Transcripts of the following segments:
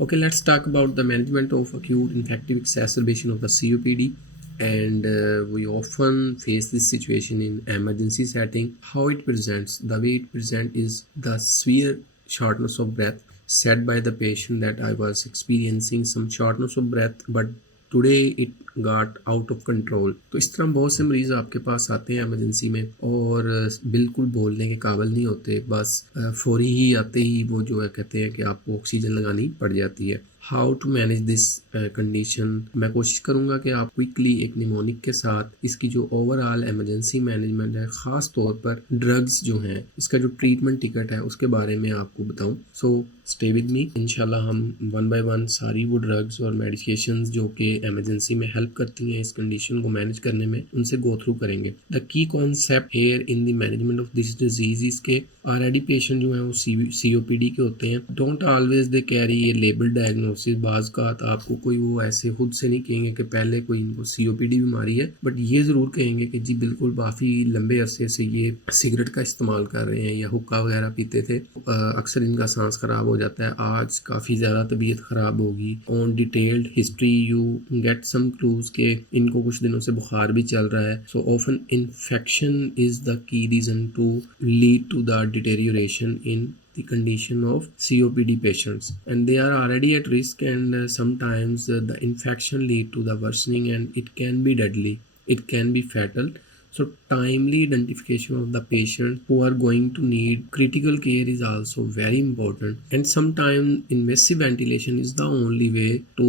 Okay, let's talk about the management of acute infective exacerbation of the COPD. And we often face this situation in emergency setting. How it presents, the way it presents is the severe shortness of breath. Said by the patient that I was experiencing some shortness of breath, but today it got out of control. तो इस तरह बहुत से मरीज़ आपके पास आते हैं emergency में और बिल्कुल बोलने के काबिल नहीं होते, बस फौरी ही आते ही वो जो है कहते हैं कि आपको ऑक्सीजन लगानी पड़ जाती है। How to manage this condition, मैं कोशिश करूँगा कि आप क्विकली एक निमोनिक के साथ इसकी जो ओवरऑल एमरजेंसी मैनेजमेंट है, ख़ास तौर पर ड्रग्स जो हैं, इसका जो ट्रीटमेंट टिकट है उसके बारे में आपको बताऊँ। सो स्टे विद मी, इंशाल्लाह हम वन बाय वन सारी वो ड्रग्स और मेडिकेशंस जो कि एमरजेंसी में हेल्प करती हैं इस कंडीशन को मैनेज करने में, उनसे गो थ्रू करेंगे। The key concept here in the management of this disease is के ऑलरेडी पेशेंट जो हैं वो COPD के होते हैं। डोंट ऑलवेज दे कैरी ये लेबल डायग्नोसिस। बाज़ का आपको कोई वो ऐसे खुद से नहीं कहेंगे कि पहले कोई इनको COPD बीमारी है, बट ये ज़रूर कहेंगे कि जी बिल्कुल काफ़ी लंबे अरसे से ये सिगरेट का इस्तेमाल कर रहे हैं या हुक्का वगैरह पीते थे, अक्सर इनका सांस ख़राब हो जाता है, आज काफ़ी ज़्यादा तबीयत ख़राब होगी। On detailed history you get some clues के इनको कुछ दिनों से बुखार भी चल रहा है। So often infection is the key reason to lead to the deterioration in the condition of COPD patients, and they are already at risk, and sometimes the infection lead to the worsening and it can be deadly, it can be fatal. So timely identification of the patient who are going to need critical care is also very important, and sometimes invasive ventilation is the only way to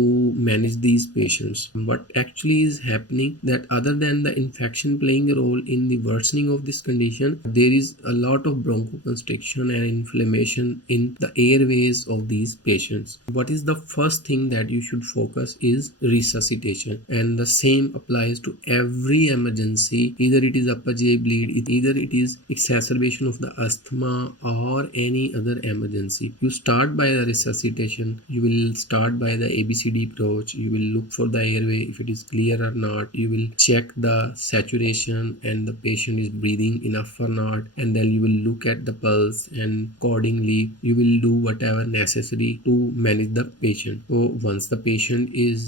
manage these patients. What actually is happening that other than the infection playing a role in the worsening of this condition, there is a lot of bronchoconstriction and inflammation in the airways of these patients. What is the first thing that you should focus is resuscitation, and the same applies to every emergency. Either it is upper GI bleed, either it is exacerbation of the asthma or any other emergency. You start by the resuscitation. You will start by the ABCD approach. You will look for the airway if it is clear or not. You will check the saturation and the patient is breathing enough or not, and then you will look at the pulse, and accordingly you will do whatever necessary to manage the patient. So once the patient is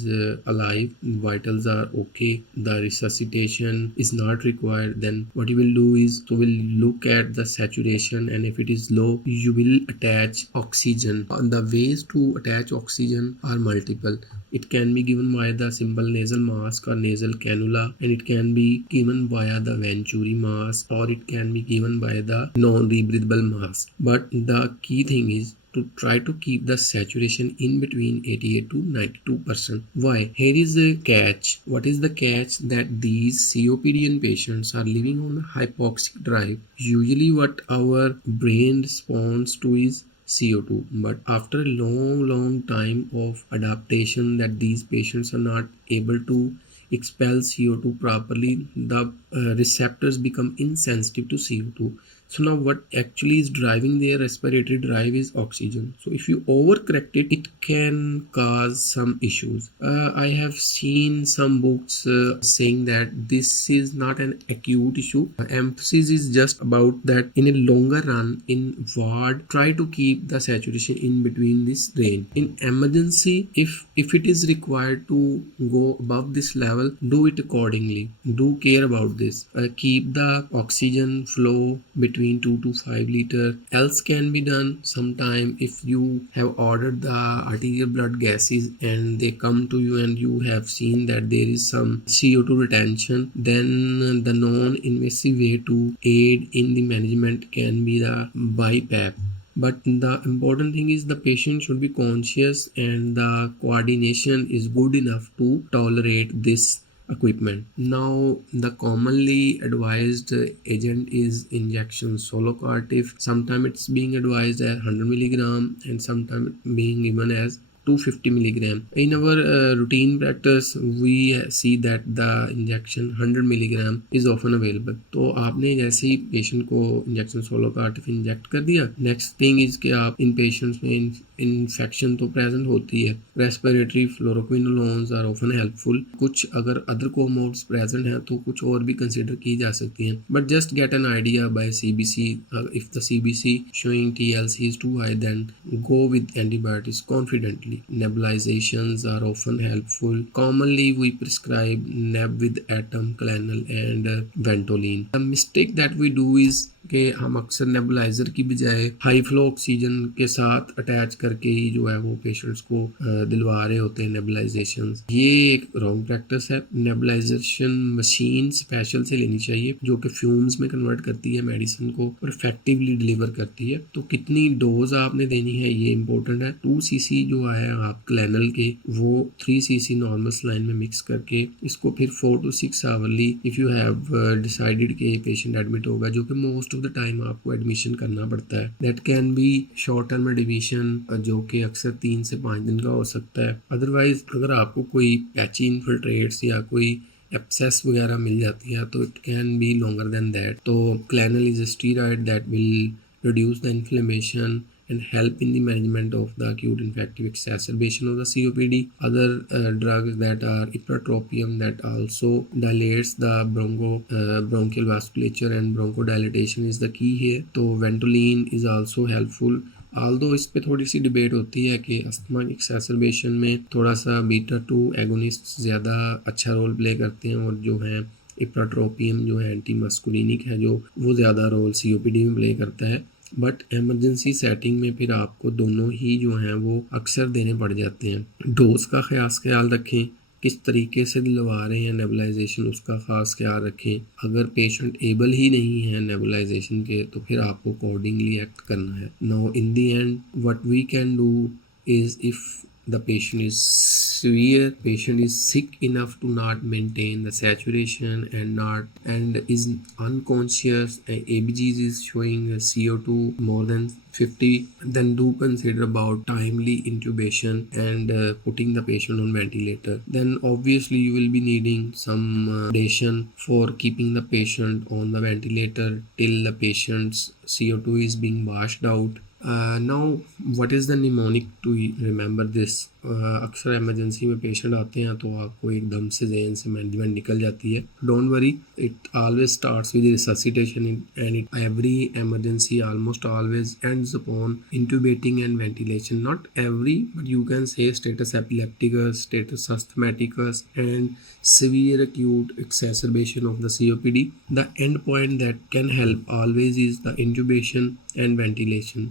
alive, vitals are okay, the resuscitation is not required, then what you will do is you will look at the saturation, and if it is low you will attach oxygen. The ways to attach oxygen are multiple. It can be given via the simple nasal mask or nasal cannula, and it can be given via the Venturi mask, or it can be given by the non-rebreathable mask. But the key thing is to try to keep the saturation in between 88 to 92%. Why? Here is the catch. What is the catch? That these COPDN patients are living on a hypoxic drive. Usually what our brain responds to is CO2, but after a long time of adaptation that these patients are not able to expel CO2 properly, the receptors become insensitive to CO2. So now what actually is driving their respiratory drive is oxygen. So if you overcorrect it, it can cause some issues. I have seen some books saying that this is not an acute issue. Emphasis is just about that in a longer run in ward, try to keep the saturation in between this range. In emergency, if it is required to go above this level, do it accordingly. Do care about this. Keep the oxygen flow between 2 to 5 liter. Else can be done sometime if you have ordered the arterial blood gases and they come to you and you have seen that there is some CO2 retention, then the non-invasive way to aid in the management can be the Bipap. But the important thing is the patient should be conscious and the coordination is good enough to tolerate this equipment. Now the commonly advised agent is injection solocartif. Sometimes it's being advised as 100 milligram and sometimes being given as 250 milligram. In our routine practice we see that the injection 100 milligram is often available. तो आपने जैसे ही patient को injection solucortef inject कर दिया, next thing is कि आप इन पेशेंट्स में इन्फेक्शन तो प्रेजेंट होती है, respiratory fluoroquinolones are often helpful. कुछ अगर अदर कोमोड्स प्रेजेंट हैं तो कुछ और भी कंसिडर की जा सकती हैं, but just get an idea by CBC. If the CBC showing TLC is too high, then go with antibiotics confidently. immediately. Nebulizations are often helpful. Commonly, we prescribe neb with atom, clenil and Ventolin. The mistake that we do is कि हम अक्सर nebuliser की बजाय high flow oxygen के साथ attach करके ही जो है वो पेशेंट्स को दिलवा रहे होते हैं नेबुलाइजेशन। ये एक रॉन्ग प्रैक्टिस है। नेबुलाइजेशन मशीन स्पेशल से लेनी चाहिए जो कि फ्यूम्स में कन्वर्ट करती है मेडिसिन को और इफेक्टिवली डिलीवर करती है। तो कितनी डोज आपने देनी है ये इंपॉर्टेंट है। 2 cc जो है आप क्लेनल के वो 3 cc नॉर्मल सलाइन में मिक्स करके इसको फिर 4 to 6 hourly if you have decided कि पेशेंट एडमिट होगा, जो कि मोस्ट ऑफ द टाइम आपको एडमिशन करना पड़ता है। That can be short term admission जो कि अक्सर 3 से 5 दिन का हो सकता है। अदरवाइज अगर आपको कोई पैची इन्फिल्ट्रेट्स या कोई एब्सेस वगैरह मिल जाती है तो it can be longer than that. तो Clenil is a steroid that will reduce the inflammation and help in the management of the acute infective exacerbation of the COPD. Other drugs that are ipratropium that also dilates the bronchial vasculature and bronchodilation is the key here. तो Ventolin is also helpful. although इस पे थोड़ी सी debate होती है कि asthma एक्सेसरबेशन में थोड़ा सा बीटा-2 एगोनिस्ट ज़्यादा अच्छा रोल प्ले करते हैं और जो है इप्राट्रोपियम जो है एंटी मस्कुलिनिक है जो वो ज़्यादा रोल COPD में प्ले करता है। बट एमरजेंसी सेटिंग में फिर आपको दोनों ही जो हैं वो अक्सर देने पड़ जाते हैं। डोज का ख्याल रखें, किस तरीके से दिलवा रहे हैं नेबुलाइजेशन उसका ख़ास ख्याल रखें। अगर पेशेंट एबल ही नहीं है नेबुलाइजेशन के तो फिर आपको अकॉर्डिंगली एक्ट करना है। Now in the end what we can do is if the patient is severe, patient is sick enough to not maintain the saturation and is unconscious, ABGs is showing a CO2 more than 50, then do consider about timely intubation and putting the patient on ventilator. Then obviously you will be needing some sedation for keeping the patient on the ventilator till the patient's CO2 is being washed out. Now what is the mnemonic to remember this? अक्सर emergency में patient आते हैं तो आपको एकदम से जहन से मैनेजमेंट निकल जाती है। Don't worry, it always starts with resuscitation and it every emergency almost always ends upon intubating and ventilation. Not every but you can say status epilepticus, status asthmaticus and severe acute exacerbation of the COPD. The end point that can help always is the intubation and ventilation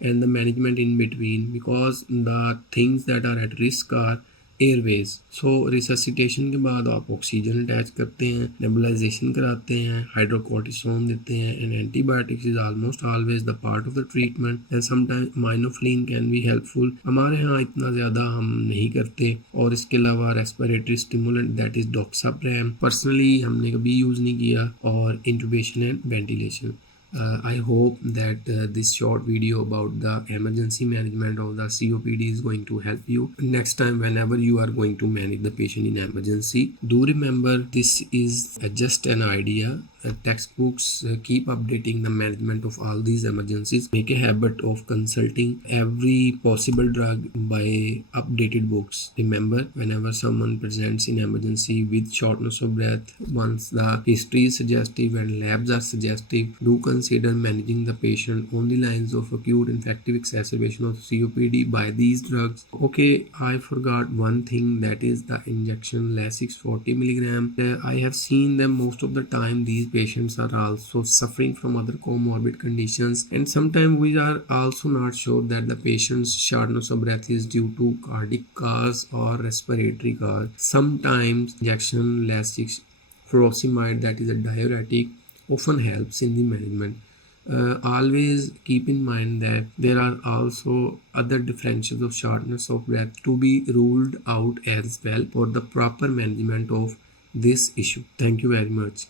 and the management in between, because the things that are at risk are Airways. So resuscitation के बाद आप oxygen attach करते हैं, nebulisation कराते हैं, hydrocortisone देते हैं and antibiotics is almost always the part of the treatment and sometimes aminophylline can be helpful. हमारे यहाँ इतना ज़्यादा हम नहीं करते। और इसके अलावा respiratory stimulant that is doxapram personally हमने कभी यूज़ नहीं किया, और intubation and ventilation. I hope that this short video about the emergency management of the COPD is going to help you next time whenever you are going to manage the patient in emergency. Do remember, this is just an idea. Textbooks keep updating the management of all these emergencies. Make a habit of consulting every possible drug by updated books. Remember, whenever someone presents in emergency with shortness of breath, once the history is suggestive and labs are suggestive, do consider managing the patient on the lines of acute infective exacerbation of COPD by these drugs. Okay, I forgot one thing, that is the injection Lasix 40 milligram. I have seen them most of the time. These patients are also suffering from other comorbid conditions, and sometimes we are also not sure that the patient's shortness of breath is due to cardiac cause or respiratory cause. Sometimes injection Lasix furosemide, that is a diuretic, often helps in the management. Always keep in mind that there are also other differentials of shortness of breath to be ruled out as well for the proper management of this issue. Thank you very much.